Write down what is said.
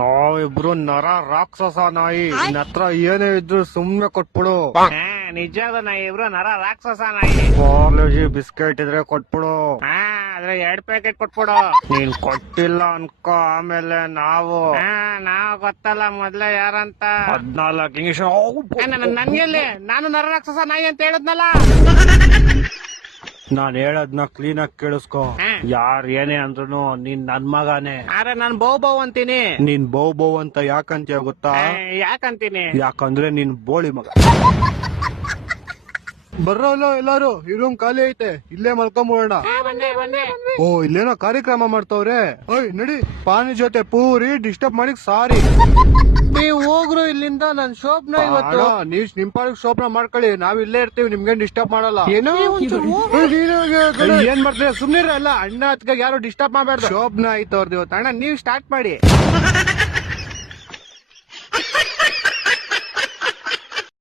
ನಾವಿಬ್ರು ನರ ರಾಕ್ಷಸ ನಾಯಿ. ನಿನ್ ಹತ್ರ ಏನೇ ಇದ್ರು ಸುಮ್ನೆ ಕೊಟ್ಬಿಡು. ನಿಜಾದ ನಾಯಿ ಇಬ್ರು ನರ ರಾಕ್ಷಸ ನಾಯಿ. ಪಾರ್ಲೆಜಿ ಬಿಸ್ಕೆಟ್ ಇದ್ರೆ ಕೊಟ್ಬಿಡು. ಅದ್ರ 2 ಪ್ಯಾಕೆಟ್ ಕೊಟ್ಬಿಡು. ನೀನ್ ಕೊಟ್ಟಿಲ್ಲ ಅನ್ಕೋ, ಆಮೇಲೆ ನಾವು ನಾವ್ ಗೊತ್ತಲ್ಲ ಮೊದ್ಲೇ ಯಾರಂತ. 14 ನಿಮಿಷ ನನ್ಗೆಲ್ಲಿ ನಾನು ನರ ರಾಕ್ಷಸ ನಾಯಿ ಅಂತ ಹೇಳದ್ನಲ್ಲ. ನಾನ್ ಹೇಳದ್ನ ಕ್ಲೀನ್ ಆಗಿ ಕೇಳಿಸ್ಕೊ. ಯಾರ್ ಏನೇ ಅಂದ್ರೂ ನೀನ್ ನನ್ ಮಗಾನೆ. ಆದ್ರೆ ನಾನ್ ಬೌ ಅಂತೀನಿ. ನೀನ್ ಬೌ ಅಂತ ಯಾಕಂತೀಯ ಗೊತ್ತಾ? ಯಾಕಂತೀನಿ? ಯಾಕಂದ್ರೆ ನೀನ್ ಬೋಳಿ ಮಗ. ಬರ್ರಲ್ಲ ಎಲ್ಲಾರು, ಈ ರೂಮ್ ಖಾಲಿ ಐತೆ, ಇಲ್ಲೇ ಮಲ್ಕೊಂಬೋಣ. ಓ, ಇಲ್ಲೇನೋ ಕಾರ್ಯಕ್ರಮ ಮಾಡ್ತವ್ರೆ. ಓಯ್ ನಡಿ, ಪಾನಿ ಜೊತೆ ಪೂರಿ ಡಿಸ್ಟರ್ಬ್ ಮಾಡಿಕ್ ಸಾರಿ. ನೀವ್ ಹೋಗ್ರು ಇಲ್ಲಿಂದ. ನನ್ ಶೋಪ್ನ ಇವತ್ತು. ನೀವ್ ನಿಂಪಾಡಿಗೆ ಶೋಭನ ಮಾಡ್ಕೊಳ್ಳಿ, ನಾವ್ ಇಲ್ಲೇ ಇರ್ತೀವಿ, ನಿಮ್ಗೆ ಡಿಸ್ಟರ್ಬ್ ಮಾಡಲ್ಲ. ಏನೋ ಏನ್ ಮಾಡ್ತೀರಾ? ಸುಮ್ನಿರಲ್ಲ, ಅಣ್ಣ ಅತ್ಗ ಯಾರು ಡಿಸ್ಟರ್ಬ್ ಮಾಡಬಾರ್ದು. ಶೋಭನ ಐತೆ ಅವ್ರದ್ದು ಇವತ್ತು. ಅಣ್ಣ ನೀವ್ ಸ್ಟಾರ್ಟ್ ಮಾಡಿ.